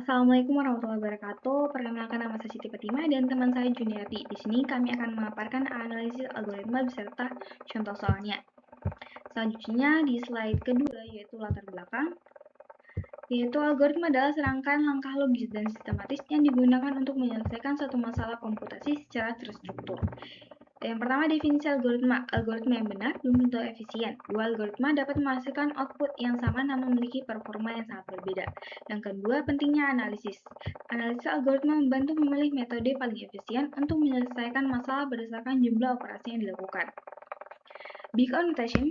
Assalamualaikum warahmatullahi wabarakatuh. Perkenalkan nama saya Siti Fatimah dan teman saya Juniati. Di sini kami akan memaparkan analisis algoritma beserta contoh soalnya. Selanjutnya di slide kedua yaitu latar belakang. Yaitu algoritma adalah serangkaian langkah logis dan sistematis yang digunakan untuk menyelesaikan suatu masalah komputasi secara terstruktur. Yang pertama, definisi algoritma. Algoritma yang benar belum tentu efisien. Dua algoritma dapat menghasilkan output yang sama namun memiliki performa yang sangat berbeda. Yang kedua, pentingnya analisis. Analisis algoritma membantu memilih metode paling efisien untuk menyelesaikan masalah berdasarkan jumlah operasi yang dilakukan. Big O notation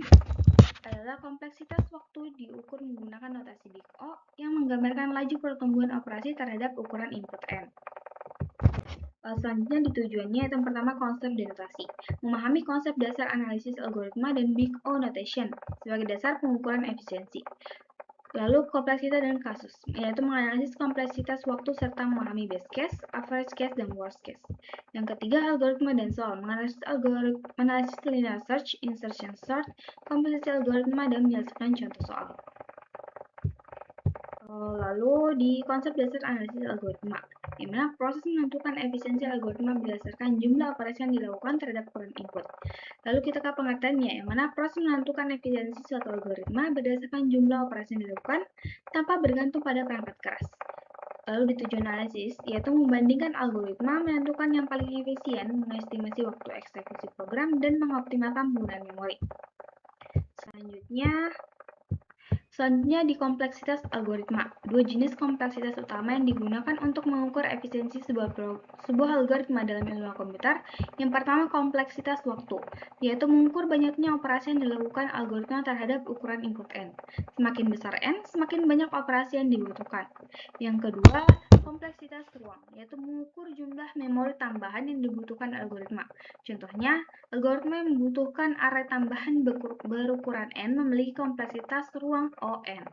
adalah kompleksitas waktu diukur menggunakan notasi Big O yang menggambarkan laju pertumbuhan operasi terhadap ukuran input n. Selanjutnya di tujuannya yang pertama konsep dan notasi. Memahami konsep dasar analisis algoritma dan Big O notation sebagai dasar pengukuran efisiensi. Lalu kompleksitas dan kasus, yaitu menganalisis kompleksitas waktu serta memahami best case, average case, dan worst case. Yang ketiga, algoritma dan soal, menganalisis linear search, insertion sort, komposisi algoritma, dan menyelesaikan contoh soal. Lalu di konsep dasar analisis algoritma, di mana proses menentukan efisiensi algoritma berdasarkan jumlah operasi yang dilakukan terhadap ukuran input. Lalu kita ke pengertiannya, yang mana proses menentukan efisiensi suatu algoritma berdasarkan jumlah operasi yang dilakukan tanpa bergantung pada perangkat keras. Lalu di tujuan analisis, yaitu membandingkan algoritma, menentukan yang paling efisien, mengestimasi waktu eksekusi program, dan mengoptimalkan penggunaan memori. Selanjutnya di kompleksitas algoritma. Dua jenis kompleksitas utama yang digunakan untuk mengukur efisiensi sebuah algoritma dalam ilmu komputer. Yang pertama kompleksitas waktu, yaitu mengukur banyaknya operasi yang dilakukan algoritma terhadap ukuran input n. Semakin besar n, semakin banyak operasi yang dibutuhkan. Yang kedua, kompleksitas ruang, yaitu mengukur jumlah memori tambahan yang dibutuhkan algoritma. Contohnya, algoritma yang membutuhkan array tambahan berukuran n memiliki kompleksitas ruang ON.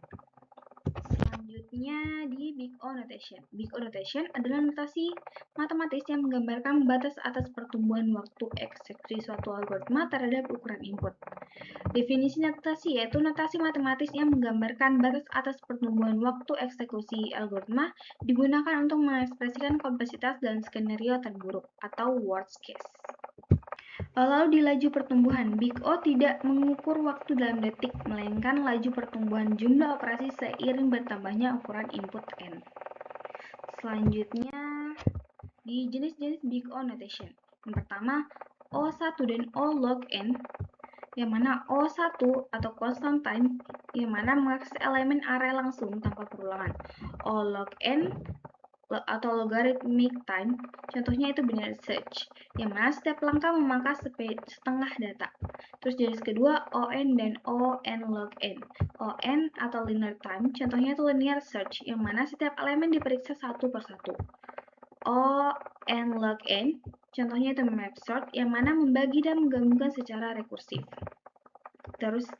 Selanjutnya di Big O notation. Big O notation adalah notasi matematis yang menggambarkan batas atas pertumbuhan waktu eksekusi suatu algoritma terhadap ukuran input. Definisi notasi yaitu notasi matematis yang menggambarkan batas atas pertumbuhan waktu eksekusi algoritma digunakan untuk mengekspresikan kompleksitas dalam skenario terburuk atau worst case. Lalu di laju pertumbuhan, Big O tidak mengukur waktu dalam detik, melainkan laju pertumbuhan jumlah operasi seiring bertambahnya ukuran input n. Selanjutnya, di jenis-jenis Big O notation. Yang pertama, O1 dan O log n, yang mana O1 atau constant time, yang mana mengakses elemen array langsung tanpa perulangan. O log n atau logarithmic time, contohnya itu binary search, yang mana setiap langkah memangkas setengah data. Terus jenis kedua, ON dan ON log n. ON atau linear time, contohnya itu linear search, yang mana setiap elemen diperiksa satu persatu. ON log n, contohnya itu map sort, yang mana membagi dan menggabungkan secara rekursif. Terus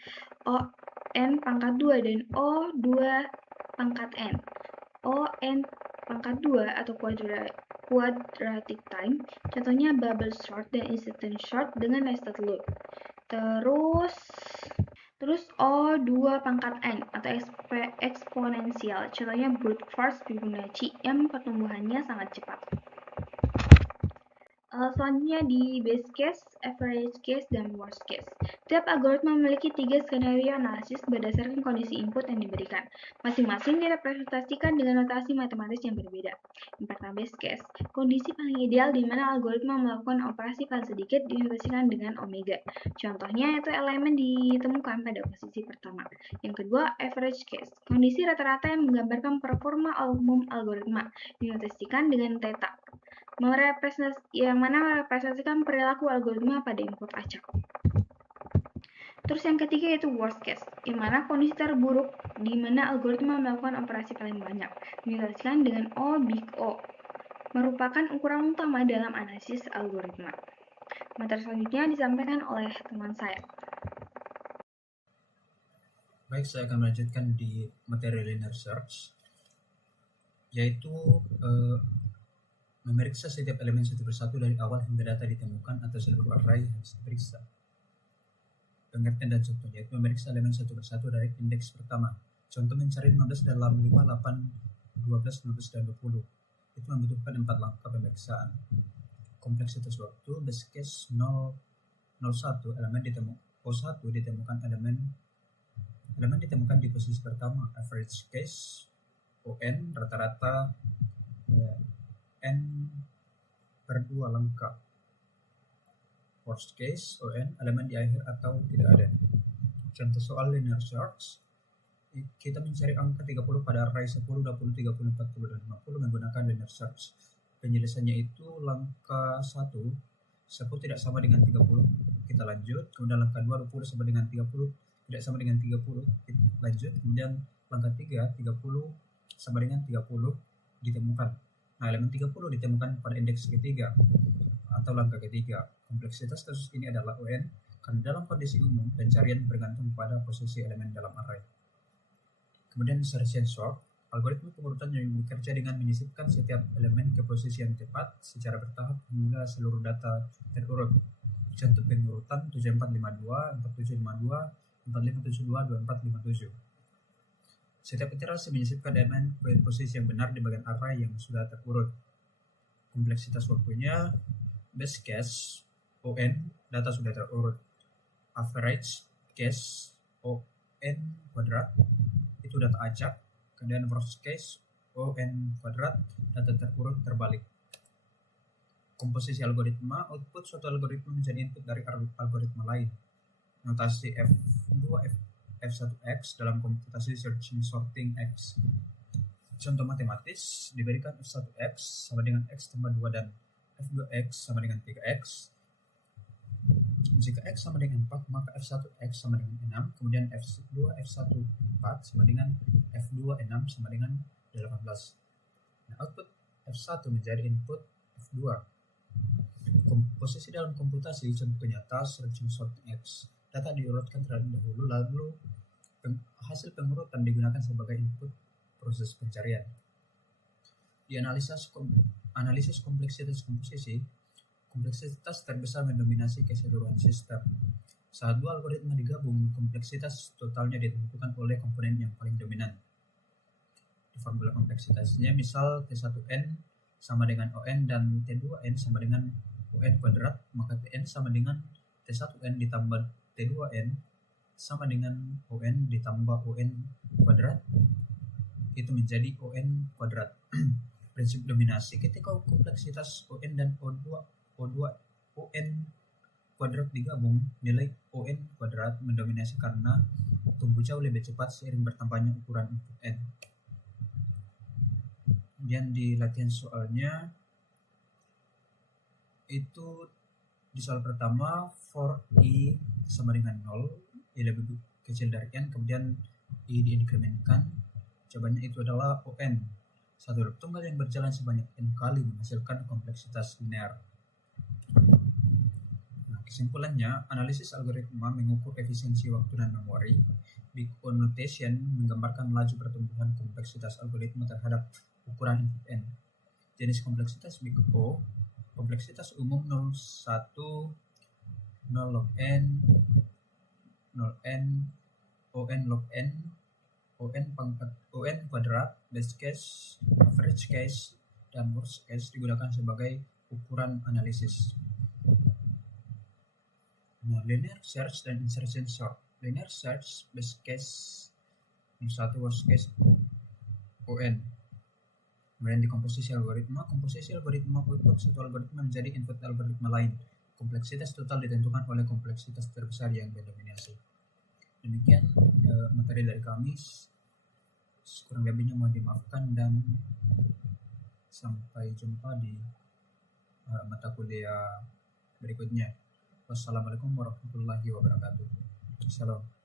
ON pangkat 2 dan O2 pangkat n. ON pangkat 2 atau quadratic time, contohnya bubble sort dan insertion sort dengan nested loop. Terus O2 pangkat n atau eksponensial, contohnya brute force Fibonacci yang pertumbuhannya sangat cepat. Selanjutnya di base case, average case, dan worst case. Setiap algoritma memiliki 3 skenario analisis berdasarkan kondisi input yang diberikan. Masing-masing direpresentasikan dengan notasi matematis yang berbeda. Yang pertama base case, kondisi paling ideal di mana algoritma melakukan operasi paling sedikit dinotasikan dengan omega. Contohnya itu elemen ditemukan pada posisi pertama. Yang kedua average case, kondisi rata-rata yang menggambarkan performa umum algoritma dinotasikan dengan theta, yang mana merepresentasikan perilaku algoritma pada input acak. Terus yang ketiga yaitu worst case, yang mana kondisi terburuk di mana algoritma melakukan operasi paling banyak, dinotasikan dengan O big O, merupakan ukuran utama dalam analisis algoritma. Materi selanjutnya disampaikan oleh teman saya. Baik, saya akan melanjutkan di materi linear search, yaitu memeriksa setiap elemen satu persatu dari awal hingga data ditemukan atau seluruh array harus diperiksa. Pengertian dan contohnya yaitu memeriksa elemen satu persatu dari indeks pertama. Contoh mencari 15 dalam 5, 8, 12, 15, dan 20. Itu membutuhkan 4 langkah pemeriksaan. Kompleksitas waktu base case 0,01 elemen ditemukan elemen ditemukan di posisi pertama. Average case ON rata-rata N per 2 langkah. Worst case ON elemen di akhir atau tidak ada. Contoh soal linear search, kita mencari angka 30 pada array 10, 20, 30, 40, dan 50 menggunakan linear search. Penjelasannya itu langkah 1, 10 tidak sama dengan 30, kita lanjut. Kemudian langkah 2, 20 sama dengan 30, tidak sama dengan 30, lanjut. Kemudian langkah 3, 30 sama dengan 30, ditemukan. Nah, elemen 30 ditemukan pada indeks ketiga atau langkah ketiga. Kompleksitas kasus ini adalah ON karena dalam kondisi umum pencarian bergantung pada posisi elemen dalam array. Kemudian search and sort, algoritma pengurutan yang bekerja dengan menyisipkan setiap elemen ke posisi yang tepat secara bertahap hingga seluruh data terurut. Contoh pengurutan 7452, 4752, 4572, 2457. Setiap iterasi menyisipkan elemen ke posisi yang benar di bagian array yang sudah terurut. Kompleksitas waktunya base case ON, data sudah terurut. Average case ON kuadrat, itu data acak. Kemudian worst case ON kuadrat, data terurut terbalik. Komposisi algoritma, output suatu algoritma menjadi input dari algoritma lain. Notasi F2, F1X dalam komputasi searching sorting X. Contoh matematis, diberikan F1X sama dengan X tambah 2 dan F2X sama dengan 3X. Jika X sama dengan 4, maka F1X sama dengan 6, kemudian F2 F1 4 sama dengan F2 6 sama dengan 18. Nah, output F1 menjadi input F2. Posisi dalam komputasi contoh nyata searching sorting X. Data diurutkan terlebih dahulu, lalu hasil pengurutan digunakan sebagai input proses pencarian. Di analisis kompleksitas komposisi, kompleksitas terbesar mendominasi keseluruhan sistem. Saat dua algoritma digabung, kompleksitas totalnya ditentukan oleh komponen yang paling dominan. Di formula kompleksitasnya, misal T1N sama dengan ON dan T2N sama dengan ON kuadrat, maka Tn sama dengan T1N ditambah T2N sama dengan ON ditambah ON kuadrat, itu menjadi ON kuadrat. Prinsip dominasi ketika kompleksitas ON dan ON kuadrat digabung, nilai ON kuadrat mendominasi karena tumbuh jauh lebih cepat seiring bertambahnya ukuran input N. Dan di latihan soalnya itu di soal pertama for I sama dengan 0, I lebih kecil dari N, kemudian I diinkrementkan. Jawabannya itu adalah ON. Satu loop tunggal yang berjalan sebanyak N kali menghasilkan kompleksitas linear. Nah, kesimpulannya, analisis algoritma mengukur efisiensi waktu dan memori. Big O notation menggambarkan laju pertumbuhan kompleksitas algoritma terhadap ukuran input N. Jenis kompleksitas Big O, kompleksitas umum 0,1, 0 log N, 0 N, ON log N, ON pangkat ON kuadrat, base case, average case, dan worst case digunakan sebagai ukuran analisis. Nah, linear search dan insertion sort. Linear search, base case, 1 worst case, ON. Kemudian di komposisi algoritma output satu algoritma menjadi input algoritma lain. Kompleksitas total ditentukan oleh kompleksitas terbesar yang mendominasi. Demikian materi dari kami. Kurang lebihnya mohon dimaafkan dan sampai jumpa di mata kuliah berikutnya. Wassalamualaikum warahmatullahi wabarakatuh. Shalom.